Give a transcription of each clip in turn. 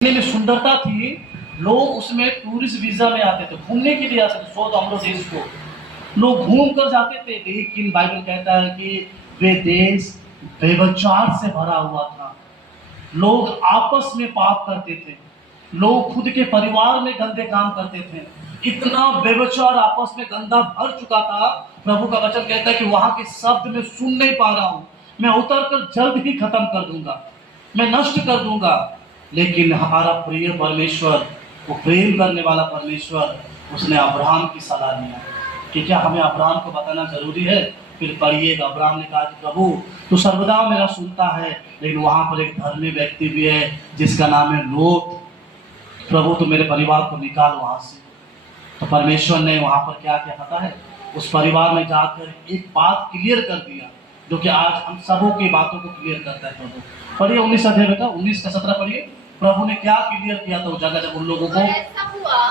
में सुंदरता थी, लोग उसमें टूरिस्ट वीजा में आते थे, घूमने के लिए आते थे सौद अमरो देश को, लोग घूम कर जाते थे। लेकिन बाइबल कहता है कि वे देश व्यभिचार से भरा हुआ था। लोग आपस में पाप करते थे, लोग खुद के परिवार में गंदे काम करते थे। इतना व्यभिचार आपस में गंदा भर चुका था। प्रभु का वचन कहता है कि वहां के शब्द में सुन नहीं पा रहा हूं, मैं उतर कर जल्द ही खत्म कर दूंगा, मैं नष्ट कर दूंगा। लेकिन हमारा प्रिय परमेश्वर, वो प्रेम करने वाला परमेश्वर, उसने अब्राहम की सलाह लिया कि क्या हमें अब्राहम को बताना जरूरी है? फिर पढ़िएगा, अब्राहम ने कहा कि प्रभु तू सर्वदा मेरा सुनता है, लेकिन वहां पर एक धर्मी व्यक्ति भी है जिसका नाम है लोत। प्रभु तो मेरे परिवार को निकाल वहां से। तो परमेश्वर ने वहां पर क्या किया पता है? उस परिवार में जाकर एक बात क्लियर कर दिया, जो कि आज हम सबों की बातों को क्लियर करता है। प्रभु पढ़िए 19 अध्याय बेटा, 19 का 17 पढ़िए। प्रभु ने क्या क्लियर किया था उस जगह जब उन लोगों को,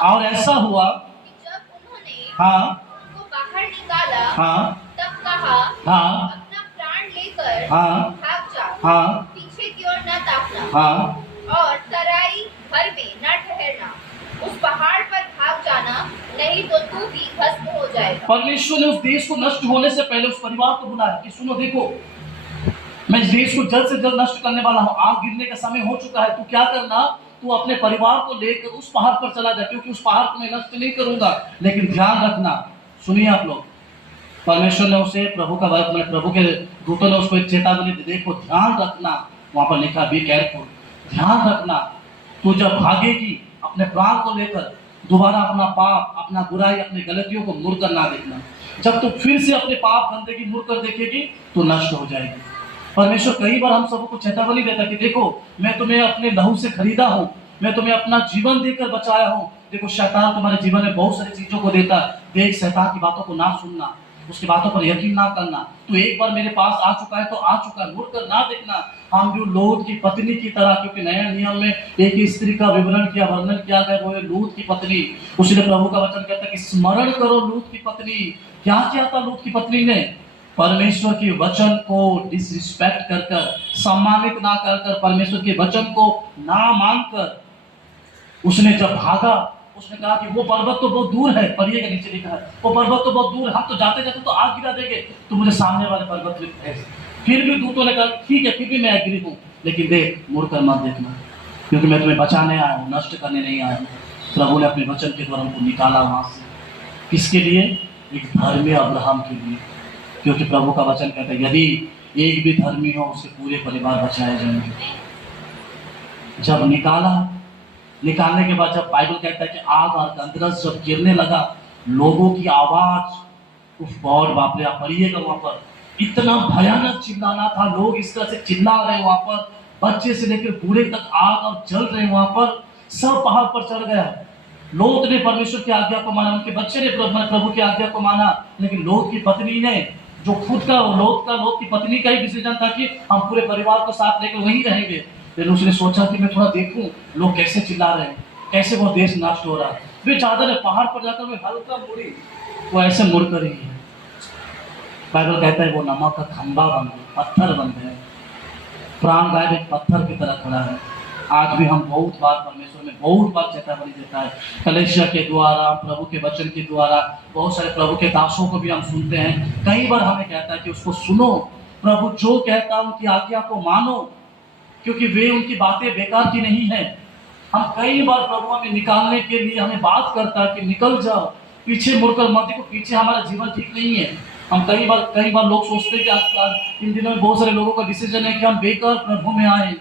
और ऐसा हुआ कि जब उन्होंने हाँ उनको बाहर निकाला, हाँ तब कहा, हाँ अपना प्राण लेकर हाँ भाग जा, हाँ पीछे की ओर न ताकना, हाँ और तराई भर में न ठहरना, उस पहाड़ पर भाग जाना, नहीं तो तू भी भस्म हो जाएगा। परमेश्वर ने उस देश को नष्ट होने से पहले उस परिवार को बुलाया कि सुनो देखो, मैं इस देश को जल्द से जल्द नष्ट करने वाला हूँ, आग गिरने का समय हो चुका है। तू क्या करना, तू अपने परिवार को लेकर उस पहाड़ पर चला जा, क्योंकि उस पहाड़ को मैं नष्ट नहीं करूंगा। लेकिन ध्यान रखना, सुनिए आप लोग, परमेश्वर ने उसे प्रभु के दूतों ने उसको एक चेतावनी दी, देखो ध्यान रखना, वहां पर लिखा बी केयरफुल, ध्यान रखना, तू जब भागेगी अपने प्राण को लेकर, दोबारा अपना पाप, अपना बुराई, अपनी गलतियों को मुड़ कर ना देखना। जब तू फिर से अपने पाप गंदगी मुड़ कर देखेगी तो नष्ट हो जाएगी। परमेश्वर कई बार हम सबको चेतावनी देता कि देखो, मैं तुम्हें अपने लहू से खरीदा हूँ, मैं तुम्हें अपना जीवन देकर बचाया हूँ। देखो शैतान तुम्हारे जीवन में बहुत सारी चीजों को देता है, देख शैतान की बातों को ना सुनना, उसकी बातों पर यकीन ना करना। तो एक बार मेरे पास आ चुका है तो आ चुका है, मुड़कर ना देखना। हम जो लोत की पत्नी की तरह, क्योंकि नया नियम में एक स्त्री का वर्णन किया गया, वो है लूत की पत्नी। उसने प्रभु का वचन कहता है कि स्मरण करो लूत की पत्नी। क्या किया था लूत की पत्नी ने? परमेश्वर के वचन को डिसरिस्पेक्ट कर कर, सम्मानित ना कर कर, परमेश्वर के वचन को ना मानकर उसने जब भागा, उसने कहा कि वो पर्वत तो बहुत दूर है, पढ़िएगा नीचे लिखा है, वो पर्वत तो बहुत दूर है, हम तो जाते जाते तो आग गिरा देंगे, तो मुझे सामने वाले पर्वत पे भेज। फिर भी दूतों ने कहा ठीक है, फिर भी मैं एग्री हूँ, लेकिन देख मुड़कर मत देखना, क्योंकि मैं तुम्हें बचाने आया हूँ, नष्ट करने नहीं आया हूँ। प्रभु ने अपने वचन के द्वारा हमको निकाला वहां से। किसके लिए? एक धर्मी अब्राहम के लिए। क्योंकि प्रभु का वचन कहता है यदि एक भी धर्मी हो उसके पूरे परिवार बचाए जाएंगे। जब निकालने के बाद जब बाइबल कहता है कि आग और गंधरस जब गिरने लगा, लोगों की आवाज, उफ गॉड, बाप रे, आप पढ़िएगा वहां पर इतना भयानक चिल्लाना था, लोग इस तरह से चिल्ला रहे वहां पर, बच्चे से लेकर बूढ़े तक आग और जल रहे वहां पर, सब पहाड़ पर चढ़ गया। लोत ने परमेश्वर की आज्ञा को माना, उनके बच्चे ने प्रभु की आज्ञा को माना, लेकिन लोत की पत्नी ने, जो खुद का लोत की पत्नी का ही डिसीजन था कि हम पूरे परिवार को साथ लेकर वहीं रहेंगे, लेकिन उसने सोचा कि मैं थोड़ा देखूं लोग कैसे चिल्ला रहे हैं, कैसे वो देश नष्ट हो रहा है। वे चादर है पहाड़ पर जाकर मैं हल्का मुड़ी, वो ऐसे मुड़ कर ही है। बाइबल कहता है वो नमक का खंभा बन गए, पत्थर बन गए, प्राण गायब एक पत्थर की तरह खड़ा है। आज भी हम बहुत बार परमेश्वर में बहुत बार चेतावनी देता है, कलीसिया के द्वारा, प्रभु के वचन के द्वारा, बहुत सारे प्रभु के दासों को भी हम सुनते हैं। कई बार हमें कहता है कि उसको सुनो, प्रभु जो कहता है उनकी आज्ञा को मानो, क्योंकि वे उनकी बातें बेकार की नहीं है। हम कई बार प्रभु हमें निकालने के लिए हमें बात करता है कि निकल जाओ, पीछे मुड़कर मत देखो, पीछे हमारा जीवन ठीक नहीं है। हम कई बार लोग सोचते हैं कि आज इन दिनों में बहुत सारे लोगों का डिसीजन है कि हम बेकार प्रभु में आए,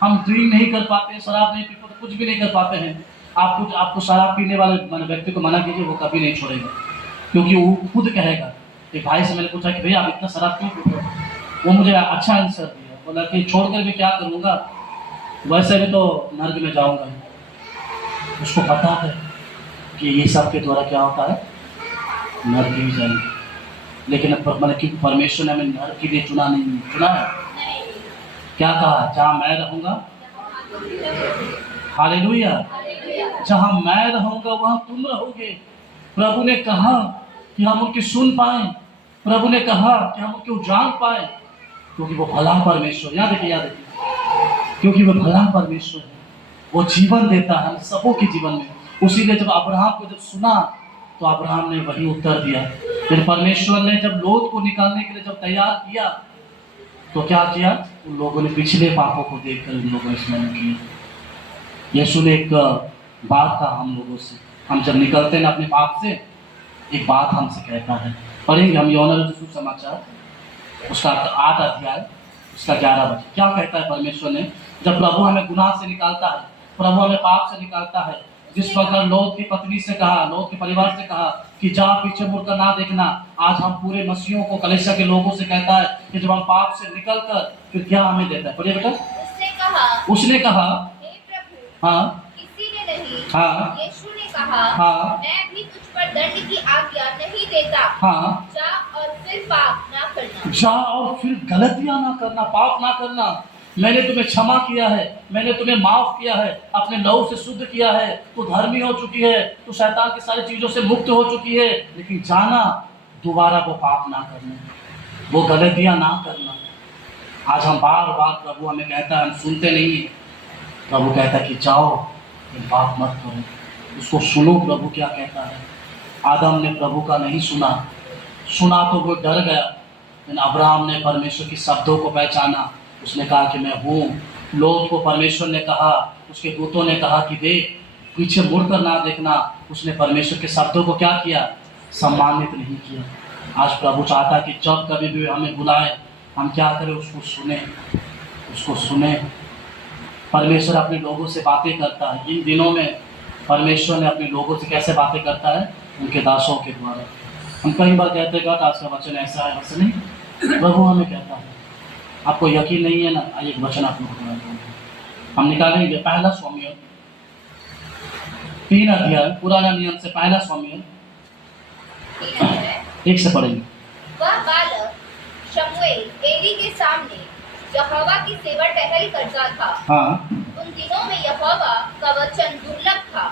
हम ड्रिंक नहीं कर पाते, शराब नहीं पीते, कुछ भी नहीं कर पाते हैं। आपको शराब पीने वाले व्यक्ति को मना कीजिए, वो कभी नहीं छोड़ेगा, क्योंकि वो खुद कहेगा। एक भाई से मैंने पूछा कि भैया आप इतना शराब क्यों पीते हो? वो मुझे अच्छा आंसर दिया, बोला कि छोड़कर भी क्या करूँगा, वैसे भी तो नर्क में जाऊँगा। उसको पता है कि ये सब के द्वारा क्या होता है, नर्क ही जाएंगे। लेकिन मतलब कि परमेश्वर ने हमें नर्क के लिए चुना नहीं, चुना है। क्या कहा? जहाँ मैं रहूँगा, हालेलुया, जहाँ मैं रहूँगा वहाँ तुम रहोगे। प्रभु ने कहा कि हम उनकी सुन पाए, प्रभु ने कहा कि हम उनको जान पाए, क्योंकि वो भला परमेश्वर, याद देखिए, क्योंकि वो भला परमेश्वर है। वो जीवन देता है हम सबों के जीवन में। उसीलिए जब अब्राहम को जब सुना तो अब्राहम ने वही उत्तर दिया। फिर परमेश्वर ने जब लोथ को निकालने के लिए जब तैयार किया तो क्या किया, उन लोगों ने पिछले पापों को देखकर उन लोगों ने स्मरण किया। यीशु ने एक बात कहा हम लोगों से, हम जब निकलते हैं अपने पाप से, एक बात हमसे कहता है। पढ़ेंगे हम यूहन्ना रचित सुसमाचार उसका 8 अध्याय उसका 11 वचन। क्या कहता है परमेश्वर ने, जब प्रभु हमें गुनाह से निकालता है, प्रभु हमें पाप से निकालता है, जिस प्रकार लोथ की पत्नी से कहा, लोथ के परिवार से कहा कि जा पीछे मुड़कर ना देखना, आज हम पूरे मसीहों को कलीसिया के लोगों से कहता है कि जब हम पाप से निकलकर फिर क्या हमें देता है। पढ़िए बेटा। उसने कहा हे प्रभु, हाँ किसी ने नहीं। हाँ यीशु ने कहा, हाँ मैं भी तुझ पर दंड की आज्ञा नहीं देता। हाँ, जा और फिर पाप ना करना। जा और फिर गलतियां ना करना, पाप ना करना। मैंने तुम्हें क्षमा किया है, मैंने तुम्हें माफ किया है, अपने लहू से शुद्ध किया है, तू धर्मी हो चुकी है, तू शैतान की सारी चीजों से मुक्त हो चुकी है, लेकिन जाना दोबारा वो पाप ना करना, वो गलतियां ना करना। आज हम बार बार प्रभु हमें कहता है, हम सुनते नहीं है। प्रभु कहता है कि जाओ तुम पाप मत करो, उसको सुनो प्रभु क्या कहता है। आदम ने प्रभु का नहीं सुना तो वो डर गया, लेकिन अब्राहम ने परमेश्वर के शब्दों को पहचाना, उसने कहा कि मैं हूँ। लोथ को परमेश्वर ने कहा, उसके दूतों ने कहा कि देख पीछे मुड़कर ना देखना, उसने परमेश्वर के शब्दों को क्या किया, सम्मानित नहीं किया। आज प्रभु चाहता है कि जब कभी भी हमें बुलाए हम क्या करें, उसको सुने। परमेश्वर अपने लोगों से बातें करता है। इन दिनों में परमेश्वर ने अपने लोगों से कैसे बातें करता है, उनके दासों के द्वारा। हम कई बार कहते हैं आज का वचन ऐसा है, वैसा नहीं। प्रभु हमें कहता है, आपको यकीन नहीं है ना, आइए एक वचन आप लोगों को हम निकालेंगे। पहला स्वामियल 3 अध्याय, पुराना नियम से पहला स्वामियल 1 से पढ़ेंगे। वह बालक शमूएल एली के सामने यहोवा की सेवा टहल करता था। हाँ, उन दिनों में यहोवा का वचन दुर्लभ था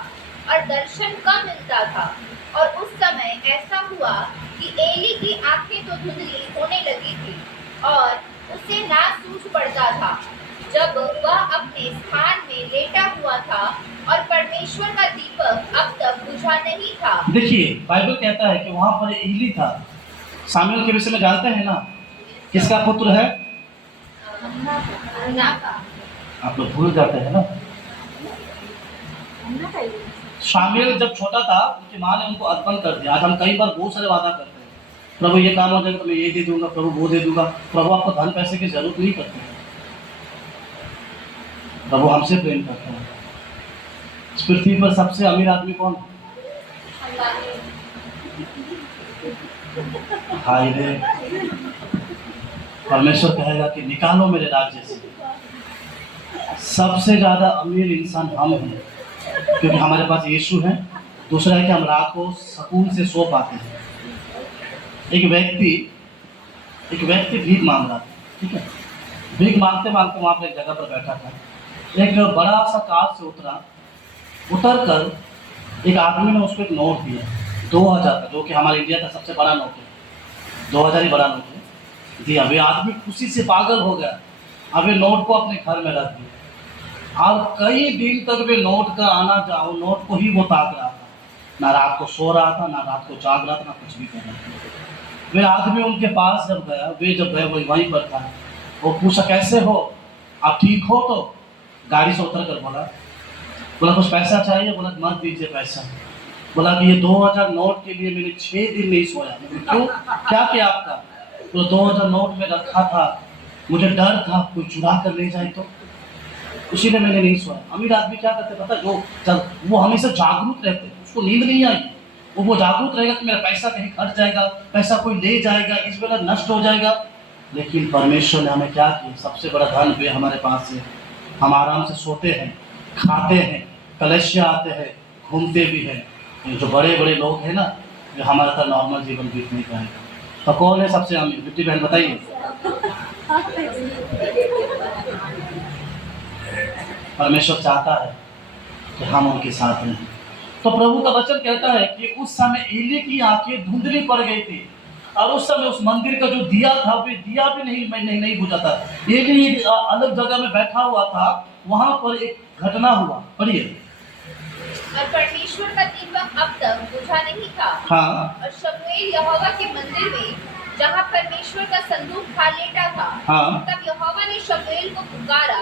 और दर्शन कम मिलता था। और उस समय ऐसा हुआ कि एली की आंखें तो धुंधली होने लगी थी और उसे ना सूझ पड़ता था, जब वह अपने स्थान में लेटा हुआ था और परमेश्वर का दीपक अब तक बुझा नहीं था। देखिए बाइबल कहता है कि वहां पर एली था। सामुएल के विषय में जानते हैं ना, किसका पुत्र है? अन्ना का। आप लोग भूल जाते हैं ना। शामुएल जब छोटा था उनकी माँ ने उनको अर्पण कर दिया। आज हम कई बार बहुत सारे वादा करते हैं, प्रभु ये काम हो जाएगा तो मैं ये दे दूंगा, प्रभु वो दे दूंगा। प्रभु आपको धन पैसे की जरूरत नहीं करते हैं, प्रभु हमसे प्रेम करते हैं। इस पृथ्वी पर सबसे अमीर आदमी कौन है? हाय रे, परमेश्वर कहेगा कि निकालो मेरे राज्य से। सबसे ज्यादा अमीर इंसान हम हैं, क्योंकि हमारे पास यीशु है। दूसरा है कि हम रात को सुकून से सो पाते हैं। एक व्यक्ति भीख मांग रहा था, ठीक है। भीख मांगते मांगते वहाँ पर एक जगह पर बैठा था। एक बड़ा सा कार से उतर कर एक आदमी ने उसको एक नोट दिया 2000 का, जो कि हमारे इंडिया का सबसे बड़ा नोट है। 2000 ही बड़ा नोट है दिया। वे आदमी खुशी से पागल हो गया। अब वे नोट को अपने घर में रख दिया और कई दिन तक वे नोट का आना जाओ, नोट को ही वो ताक रहा था। ना रात को सो रहा था, ना रात को जाग रहा था, ना कुछ भी कर रहा था। वे आदमी उनके पास जब गए वो वहीं पर था। वो पूछा कैसे हो, आप ठीक हो? तो गाड़ी से उतर कर बोला कुछ पैसा चाहिए? बोला मत दीजिए पैसा। बोला कि ये 2000 नोट के लिए मैंने 6 दिन नहीं सोया। क्यों, क्या किया आपका? तो 2000 नोट में रखा था, मुझे डर था कोई चुरा कर ले जाए तो, उसी ने मैंने नहीं सोया। अमीर आदमी क्या करते पता, वो हमेशा जागरूक रहते, उसको नींद नहीं आई। वो जागरूक रहेगा कि मेरा पैसा कहीं खर्च जाएगा, पैसा कोई ले जाएगा, इस बेला नष्ट हो जाएगा। लेकिन परमेश्वर ने हमें क्या किया, सबसे बड़ा धन वे हमारे पास है। हम आराम से सोते हैं, खाते हैं, कलेशिया आते हैं, घूमते भी हैं। जो बड़े बड़े लोग हैं ना, जो हमारा तरह नॉर्मल जीवन बीत नहीं पाएगा। तो कौन है सबसे अमीर? बिट्टी बहन बताइए। परमेश्वर चाहता है कि हम उनके साथ रहें। तो प्रभु का वचन कहता है कि उस समय एली की आंखें धुंधली पड़ गई थी और उस समय उस मंदिर का जो दिया था वे दिया भी नहीं बुझा था। एली अलग जगह में बैठा हुआ था वहां पर एक घटना हुआ, पढ़िए। और परमेश्वर का दीपक अब तक बुझा नहीं था। हाँ और शमूएल यहोवा के मंदिर में जहाँ परमेश्वर का संदूक था लेटा था। हाँ तब यहोवा ने शमूएल को पुकारा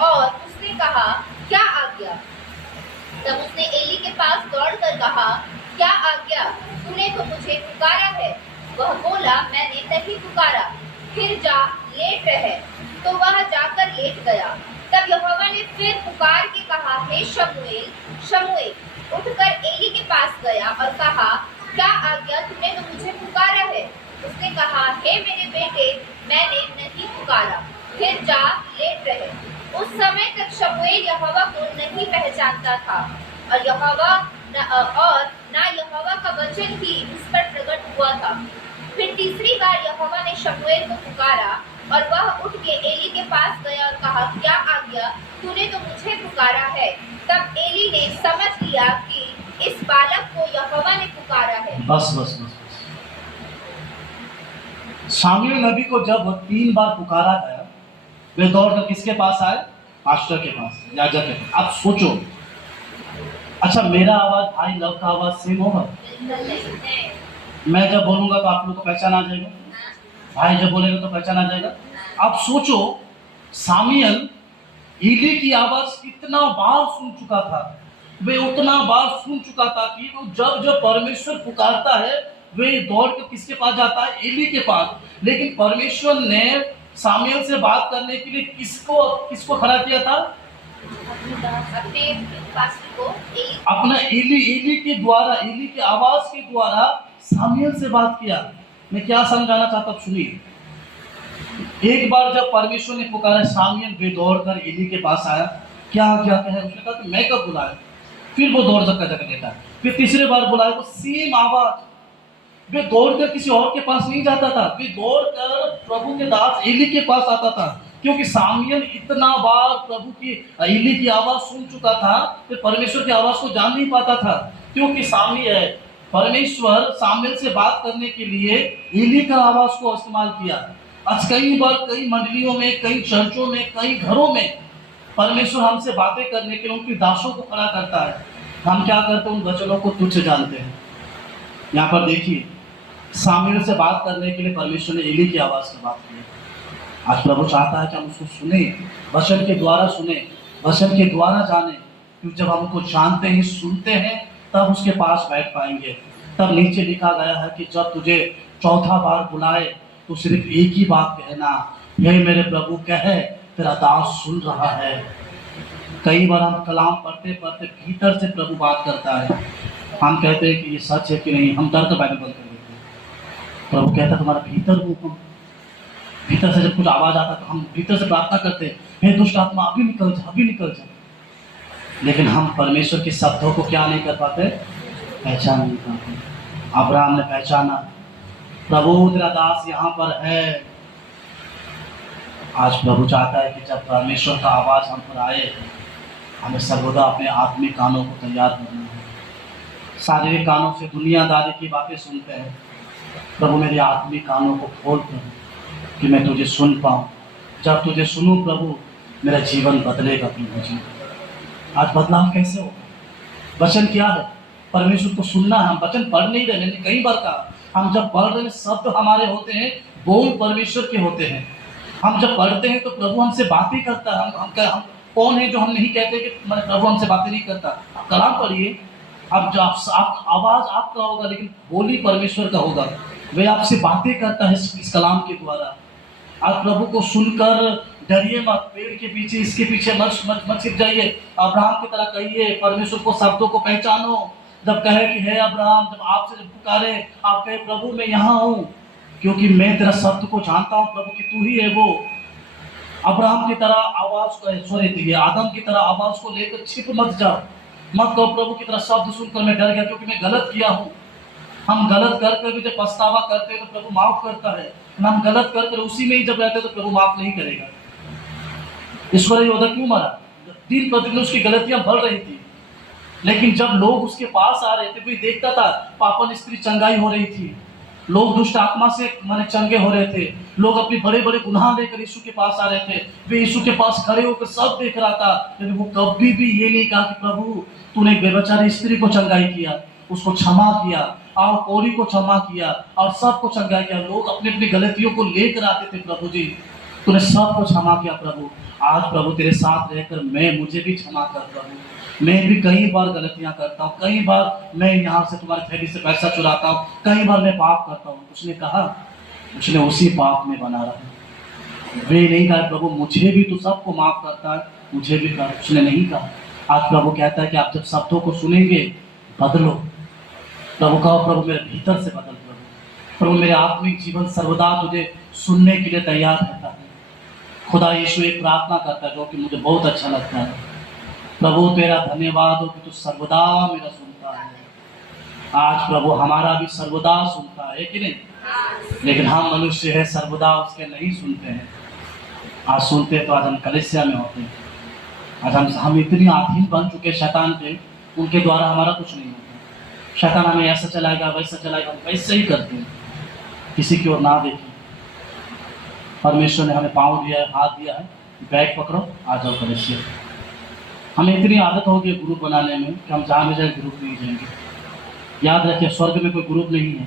और उसने कहा, क्या आज्ञा? तब उसने एली के पास दौड़कर कहा, क्या आज्ञा? तूने तो मुझे पुकारा है। वह बोला, मैंने नहीं पुकारा, फिर जा लेट रहे। तो वह जाकर लेट गया। तब यहोवा ने फिर पुकार के कहा, हे शमूएल, शमूएल। उठकर एली के पास गया और कहा, क्या आज्ञा? तूने तो मुझे पुकारा है। उसने कहा, हे मेरे बेटे, मैंने नहीं पुकारा, फिर जा लेट रहे। उस समय तक शमूएल यहोवा को नहीं पहचानता था और ना यहोवा का वचन ही उस पर प्रकट हुआ था। फिर तीसरी बार यहोवा ने शमूएल को पुकारा और वह उठ के एली के पास गया और कहा, क्या आज्ञा? तूने तो मुझे पुकारा है। तब एली ने समझ लिया कि इस बालक को यहोवा ने पुकारा है। बस बस बस शामूएल नबी को जब 3 बार पुकारा गया, वे दौड़कर किसके पास आए? पास्टर के पास, याजक के पास। आप सोचो, अच्छा मेरा आवाज भाई लव का आवाज सेम होगा? मैं जब बोलूंगा तो आप लोगों को पहचान आ जाएगा, भाई जब बोलेगा तो पहचान आ जाएगा। आप सोचो, शामूएल एली की आवाज कितना बार सुन चुका था, वे उतना बार सुन चुका था कि वो जब जब परमेश्वर पुकारता है वे दौड़ के किसके पास जाता है? एली के पास। लेकिन परमेश्वर ने शामूएल से बात करने के लिए किसको खड़ा किया था? अपने पास्टर को अपना एली के द्वारा, एली के आवाज के द्वारा शामूएल से बात किया। मैं क्या समझाना चाहता हूं, सुनिए। एक बार जब परमेश्वर ने पुकारा, शामूएल बेदौड़ एली के पास आया, क्या है? उसने कहा कि मैं कब बुलाया? फिर वो दौड़ जगह लेटा। फिर तीसरे बार बुलाया, वो सेम आवाज। वे दौड़कर किसी और के पास नहीं जाता था, वे दौड़कर प्रभु के दास एली के पास आता था, क्योंकि शामूएल इतना बार प्रभु की एली की आवाज सुन चुका था कि परमेश्वर की आवाज को जान नहीं पाता था। क्योंकि परमेश्वर शामूएल से बात करने के लिए एली का आवाज को इस्तेमाल किया। आज कई बार कई मंडलियों में, कई चर्चों में, कई घरों में परमेश्वर हमसे बातें करने के लिए उनकी दासों को खड़ा करता है। हम क्या करते हैं? उन वचनों को तुच्छ जानते हैं। यहाँ पर देखिए, शामूएल से बात करने के लिए परमेश्वर ने एली की आवाज से बात की। आज प्रभु चाहता है कि हम उसको सुने, वचन के द्वारा सुने, वचन के द्वारा जाने। क्योंकि जब हम उनको जानते हैं, सुनते हैं, तब उसके पास बैठ पाएंगे। तब नीचे लिखा गया है कि जब तुझे चौथा बार बुलाए तो सिर्फ एक ही बात कहना, हे मेरे प्रभु, कहे तेरा दास सुन रहा है। कई बार हम कलाम पढ़ते पढ़ते भीतर से प्रभु बात करता है। हम कहते हैं कि ये सच है कि नहीं, हम डर बाइबल बंद कर देते हैं। प्रभु कहता है तुम्हारा भीतर हूँ। हम भीतर से जब कुछ आवाज आता तो हम भीतर से प्रार्थना करते हैं, हे दुष्ट आत्मा अभी निकल जा, अभी निकल जा। लेकिन हम परमेश्वर के शब्दों को क्या नहीं कर पाते? पहचान नहीं पाते। अब्राहम ने पहचाना, प्रभु तेरा दास यहाँ पर है। आज प्रभु चाहता है कि जब परमेश्वर का आवाज हम पर आए, हमें सर्वदा अपने आत्मिक कानों को तैयार करना है। शारीरिक कानों से दुनियादारी की बातें सुनते हैं। प्रभु मेरे आत्मिक कानों को खोल कर कि मैं तुझे सुन पाऊँ। जब तुझे सुनूं प्रभु, मेरा जीवन बदलेगा प्रभु जी। आज बदलाव कैसे होगा? वचन क्या है? परमेश्वर को सुनना है। हम वचन पढ़ नहीं रहे। मैंने कई बार कहा, हम जब पढ़ रहे हैं शब्द हमारे होते हैं, बोल परमेश्वर के होते हैं। हम जब पढ़ते हैं तो प्रभु हमसे बातें करता है। हम कौन है जो हम नहीं कहते कि प्रभु हमसे बातें नहीं करता? आप कलाम पढ़िए, अब जो आप आवाज आपका होगा लेकिन बोली परमेश्वर का होगा। वे आपसे बातें करता है इस कलाम के द्वारा। आप प्रभु को सुनकर डरिए मत, पेड़ के पीछे इसके पीछे मत छिप जाइए। अब्राहम की तरह कहिए, परमेश्वर को शब्दों को पहचानो। जब कहे कि हे अब्राहम, जब आपसे जब पुकारे, आप कहे प्रभु मैं यहाँ हूँ, क्योंकि मैं तेरा शब्द को जानता हूँ प्रभु कि तू ही है वो। अब्राहम की तरह आवाज को आदम की तरह आवाज को लेकर छिप मत जाओ। मत कहो प्रभु की तरह शब्द सुनकर मैं डर गया क्योंकि मैं गलत किया हूँ। हम गलत कर भी जब पछतावा करते हैं तो प्रभु माफ करता है। हम गलत कर उसी में ही जब रहते तो प्रभु माफ नहीं करेगा। ईश्वर योद्धा क्यों मरा? दिन प्रतिदिन उसकी गलतियां बढ़ रही थी, लेकिन जब लोग उसके पास आ रहे थे, कोई देखता था पापन स्त्री चंगाई हो रही थी, लोग दुष्ट आत्मा से माने चंगे हो रहे थे। लोग अपनी बड़े बड़े गुनाह लेकर यीशु के पास आ रहे थे। वे यीशु के पास खड़े होकर सब देख रहा था, लेकिन वो कभी भी ये नहीं कहा कि प्रभु तूने एक बेचारी स्त्री को चंगाई किया, उसको क्षमा किया, और कोड़ी को क्षमा किया, और सबको चंगाई किया। लोग अपनी अपनी गलतियों को लेकर आते थे, प्रभु जी तूने सबको क्षमा किया प्रभु। आज प्रभु तेरे साथ रहकर मुझे भी क्षमा कर प्रभु। मैं भी कई बार गलतियां करता हूँ, कई बार मैं यहाँ से तुम्हारी थैली से पैसा चुराता हूँ, कई बार मैं पाप करता हूँ। उसने कहा, उसने उसी पाप में बना रहा। वे नहीं कहा प्रभु मुझे भी तू सबको माफ करता है, मुझे भी कर, उसने नहीं कहा। आज प्रभु कहता है कि आप जब शब्दों को सुनेंगे बदलो। प्रभु कहो प्रभु मेरे भीतर से बदल प्रभु मेरे आत्मिक जीवन सर्वदा तुझे सुनने के लिए तैयार रहता है। खुदा यीशु एक प्रार्थना करता है जो कि मुझे बहुत अच्छा लगता है। प्रभु तेरा धन्यवाद हो कि तू सर्वदा मेरा सुनता है। आज प्रभु हमारा भी सर्वदा सुनता है कि नहीं, लेकिन हम मनुष्य है सर्वदा उसके नहीं सुनते हैं। आज सुनते तो आज हम कलीसिया में होते हैं। आज हम इतनी आधीन बन चुके शैतान के, उनके द्वारा हमारा कुछ नहीं होता। शैतान हमें ऐसा चलाएगा वैसा चलाएगा, हम वैसे ही करते हैं, किसी की ओर ना देखें। परमेश्वर ने हमें पाँव दिया है, हाथ दिया है, बैग पकड़ो आ जाओ कलीसिया। हमें इतनी आदत हो गई ग्रुप बनाने में कि हम जहाँ भी जाए ग्रुप नहीं जाएंगे। याद रखिए स्वर्ग में कोई ग्रुप नहीं है।